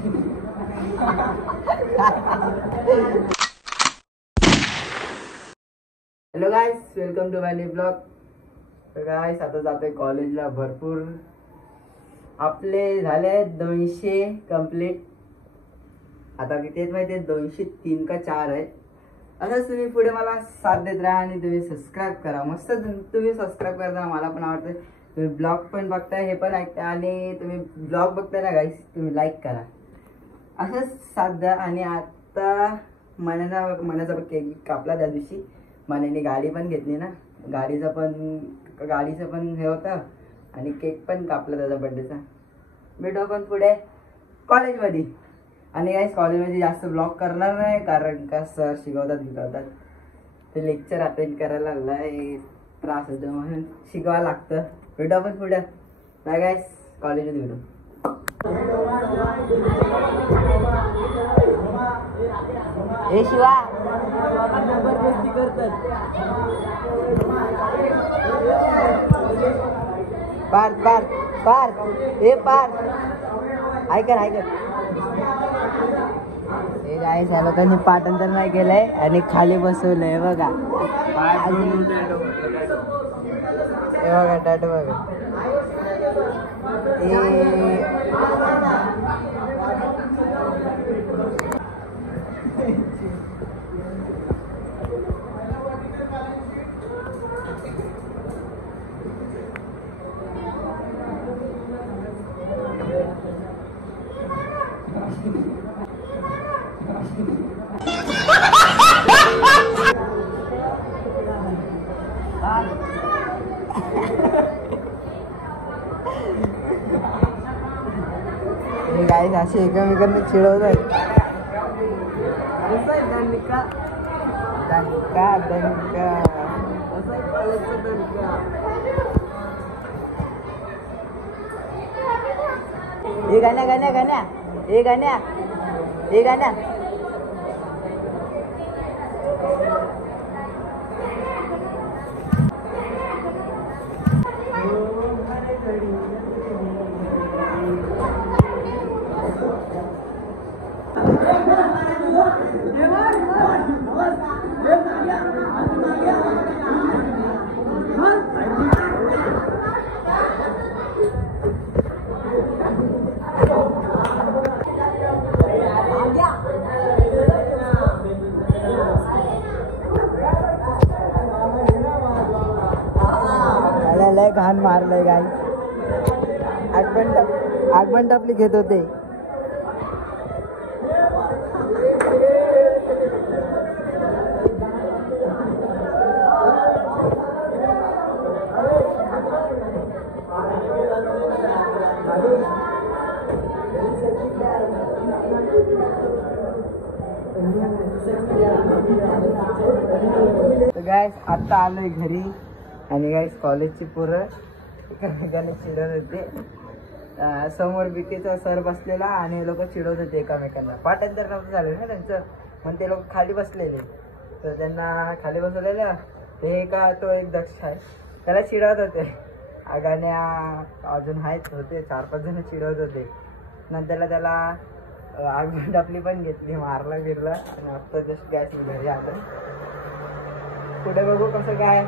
Hello guys, welcome to my new blog. तर guys आता जातोय कॉलेजला. भरपूर आपले झाले 200 कंप्लीट. आता किती माहिती आहे? 203 का 4 आहे. असंच तुम्ही पुढे मला साथ देत राहा आणि तुम्ही सबस्क्राईब करा. मस्त तुम्ही सबस्क्राईब करता, मला पण आवडतं. तुम्ही ब्लॉग पण बघताय, हे पण ऐकता आणि तुम्ही ब्लॉग बघताय ना गाईस, तुम्ही लाईक करा. असंच साथ द्या. आणि आता मनाचा केक कापला त्या दिवशी. मनाने गाडी पण घेतली ना, गाडीचं पण हे होतं आणि केक पण कापला त्याचा बर्थडेचा. भेटू पण पुढे कॉलेजमध्ये. आणि गाईस कॉलेजमध्ये जास्त ब्लॉग करणार नाही, कारण का सर शिकवतात ते लेक्चर अटेंड करायला लय त्रास होतो, म्हणून शिकवायला लागतं. भेटू आपण पुढे. बाय गाईस, कॉलेजमध्ये भेटू. हे शिवा जबरदस्ती करतात. पार हे पार ऐकर हे गाईस, या लोकांनी पाठांतर नाही केलंय आणि खाली बसवलंय बघा. हे बघा टाटू बघा. गाईस असे एकमेकांना चिडवतात. हे गाण्या लय घाण मारलंय गाई. आगमन टापली घेत होते. गाईस आता आलोय घरी. आणि गाईस कॉलेजची पोरं एकामेकाने चिडवत होते. समोर बीकेचा सर बसलेला आणि लोक चिडवत होते एकामेकांना. पाठांतर नव्हतं झालं ना त्यांचं, पण ते लोक खाली बसलेले. तर त्यांना खाली बसवलेलं. ते का तो एक दक्ष आहे, त्याला चिडवत होते. गाण्या अजून होते 4-5 जण चिडवत होते. नंतरला त्याला आग आपली पण घेतली, मारला गिरला. आणि आता जस्ट गॅस घरी आलं. पुढे बघू कसं काय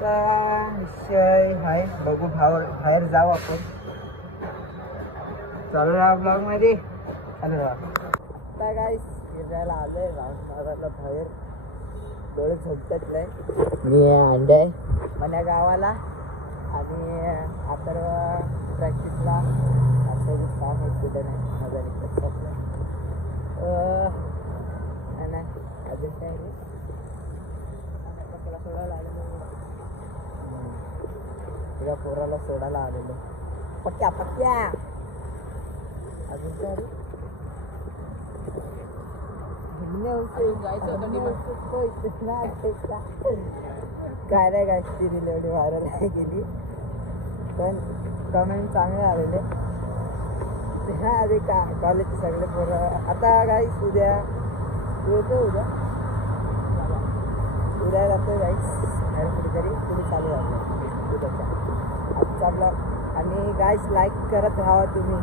विषय आहे, बघू. बाहेर जाऊ आपण. चालू राहा ब्लॉग मध्ये. चालू राहा. आता गाईस फिरायला आलोय राऊंड बाहेर. डोळे झोपतात नाही. मी अंडे आहे मन्या गावाला. आणि आता प्रॅक्टिसला असं काम होत कुठं नाही. माझा निघतात नाही अजून काय सोडायला आलेलो. तुझ्या पोराला सोडायला आलेलो. पक्क्या अजून काय नाही काय ती एवढी व्हायरल नाही गेली, पण कमेंट चांगले आलेले. हा अरे का कॉलेजचे सगळे पोरं आता गाईस उद्या येतो. उद्या जातो गाईस कुठेतरी. तुम्ही चालू राहतो उद्याचा आजचा ब्लॉग. आणि गाईस लाईक करत राहा तुम्ही.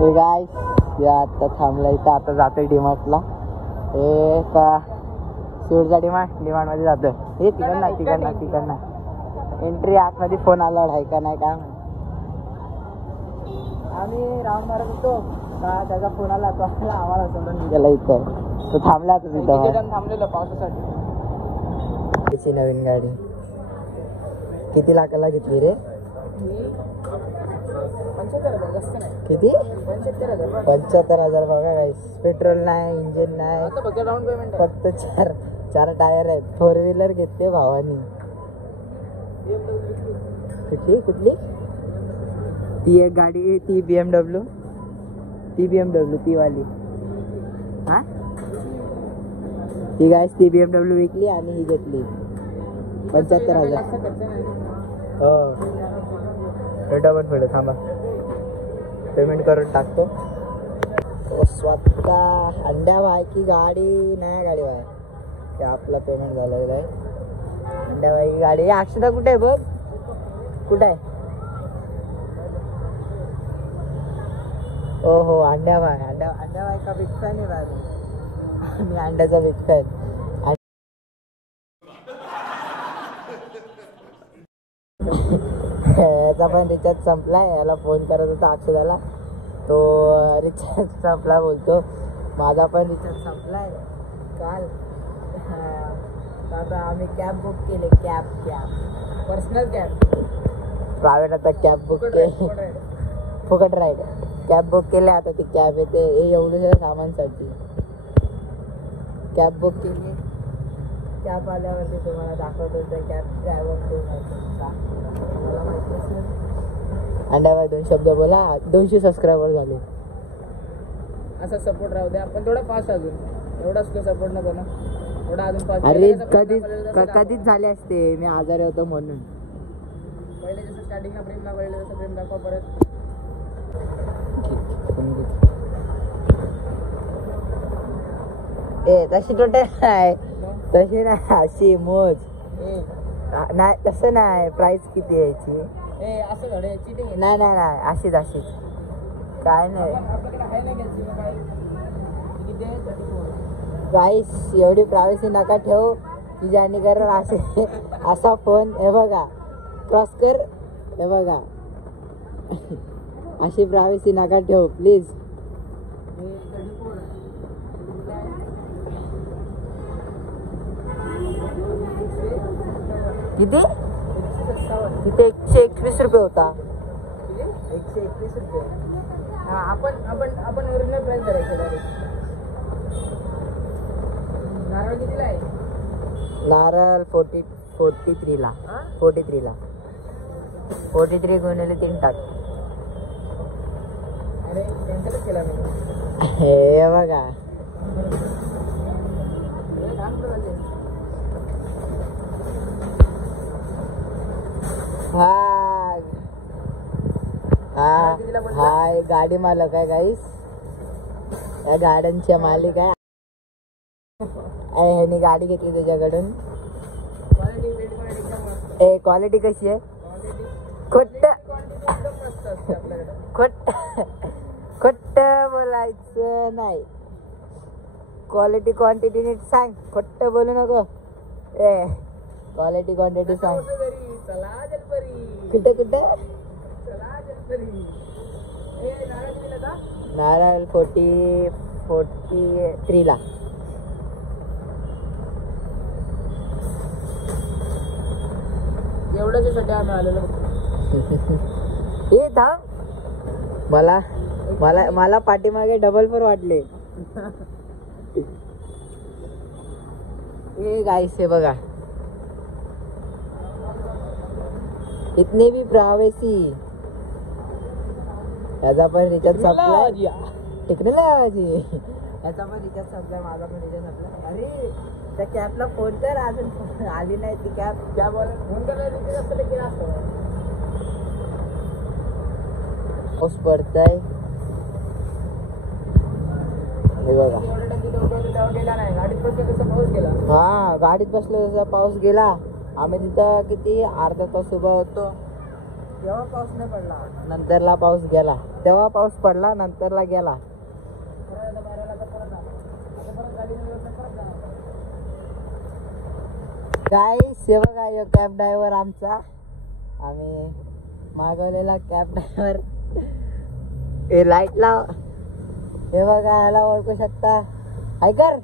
गाईस आता थांबला इथं, आता जातोय डीमार्टला. हे का सूरचा डीमार्ट मध्ये जातोय. हे तिकडनं एंट्री आतमध्ये फोन आला आहे का नाही काय माहिती. आम्ही राऊंड मारत होतो का त्याचा फोन आला, तो आम्हाला सोडून गेला इथं. तो थांबला तिथं थांबलेलं पावसासाठी. त्याची नवीन गाडी किती लाखाला घेतली रे? 75,000. किती? 75,000. बघा गाईस, पेट्रोल नाही, इंजिन नाही, फक्त चार टायर आहेत. 4 व्हीलर घेतले भावानी. कुठली ती एक गाडी, ती BMW ती वाली. हा ती गाईस, ती BMW विकली आणि ही घेतली 75,000. हो डबल पुढे थांबा, पेमेंट करून टाकतो. स्वतः अंड्या भाई की गाडी, नया गाडी भाई ते आपला पेमेंट झालेलं आहे. अंड्या भाई की गाडी. अक्षता कुठे आहे बघ, कुठे आहे? हो अंड्या भाई का बिग फॅन आहे भाई. मी अंड्याचा बिग फॅन. याचा पण रिचार्ज संपलाय. याला फोन करत होता अक्षदाला, तो रिचार्ज संपला बोलतो. माझा पण रिचार्ज संपलाय काल. आता आम्ही कॅब बुक केली, कॅब पर्सनल कॅब, प्रायव्हेट. आता कॅब बुक केली, फुकट राईड. कॅब बुक केले. आता ती कॅब येते एवढं सामानसाठी. कॅब बुक केली. कॅब आल्यावरती तुम्हाला दाखवत होतं कॅब ड्रायव्हर. अंड्याबाई 2 शब्द बोला. 200 सबस्क्रायबर झाले. असा सपोर्ट राहू द्या, पण थोडा फास्ट अजून. एवढा स्लो सपोर्ट नको ना, थोडा अजून फास्ट. अरे कधीच झाले असते, मी आजारी होतो म्हणून. पहिले जसं स्टार्टिंगला प्रेम दाखवलं तसं प्रेम दाखवा परत. तशी टोटल नाही, तशी नाही, अशी मोज नाही, तसं नाही. प्राइस किती यायची? असं घडे चिटिंग. नाही अशीच काय नाही. गाईस एवढी प्रायव्हसी नका ठेव की ज्याने कर असे असा फोन. हे बघा क्रॉस कर, हे बघा अशी प्रायव्हसी नका ठेव प्लीज. किती? तिथे 121 रुपये होता. 121 रुपये. आपण ओरिजिनल प्राइस करायचं. नारळ कितीला आहे? नारळ 43 ला. 43 गुणिले 3 टाक. अरे कॅन्सलच केला मी. हे बघा हा गाडी मालक आहे गाईस. या गाड्यांच्या मालिक आहे. ह्यानी गाडी घेतली त्याच्याकडून. क्वालिटी कशी आहे? खोट बोलायचं नाही. क्वालिटी क्वांटिटी नीट सांग, खोट बोलू नको. क्वालिटी क्वांटिटी सांग. कुठे नारळ 43 ला. एवढ्यासाठी आम्ही आलेलो. हे थांब, मला पाठीमागे डबल पर वाटले. हे गाईस हे बघा, इतने भी प्रायव्हसी. याचा पण रिचार्ज संपलाय. टेक्नॉलॉजी. याचा पण रिचार्ज संपलाय, माझा पण रिचार्ज संपला. अरे त्या कॅबला फोन कर, अजून आली नाही ती कॅब. फोन करायला पाऊस पडतय हे बघा. हा गाडीत बसलो तसा पाऊस गेला. आम्ही तिथं किती अर्धा तास उभा होतो. तेव्हा पाऊस नाही पडला, नंतरला पाऊस गेला. तेव्हा पाऊस पडला, नंतरला गेला. काय सेवा काय कॅब ड्रायव्हर आमचा, आम्ही मागवलेला कॅब ड्रायव्हर. हे लाईट लाव, हे बघा याला ओळखू शकता. ऐकर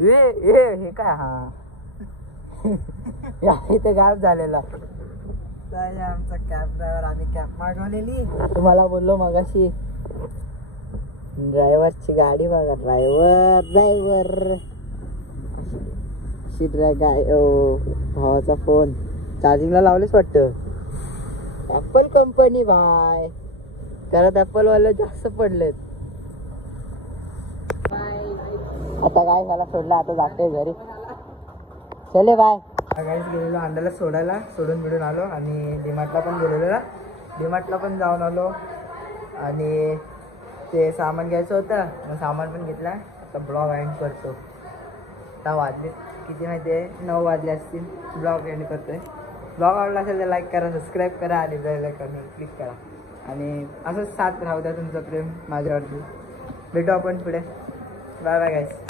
हे काय, हा इथे गायब झालेला. आमचा कॅब ड्रायव्हर, आम्ही कॅब मागवलेली. तुम्हाला बोललो मगाशी ड्रायव्हरची गाडी बघा. ड्रायव्हर काय भावाचा फोन चार्जिंगला लावलेच वाटतं. ऍपल कंपनी बाय करत, ऍपल वाले जास्त पडलेत. आता काय मला सोडलं, आता जाते घरी. चले बाय. काहीच गेलेलो अंड्याला सोडायला, सोडून बिडून आलो. आणि डीमार्टला पण गेलेलो, डीमार्टला पण जाऊन आलो. आणि ते सामान घ्यायचं होतं, मग सामान पण घेतलं. आता ब्लॉग एंड करतो. आता वाजले किती माहिती आहे, 9 वाजले असतील. ब्लॉग एंड करतोय. ब्लॉग आवडला असेल तर लाईक करा, सबस्क्राईब करा आणि बेल आयकॉनवर क्लिक करा. आणि असंच साथ राहू द्या तुमचं प्रेम माझ्यावरती. भेटू आपण पुढे. बाय बाय गाईस.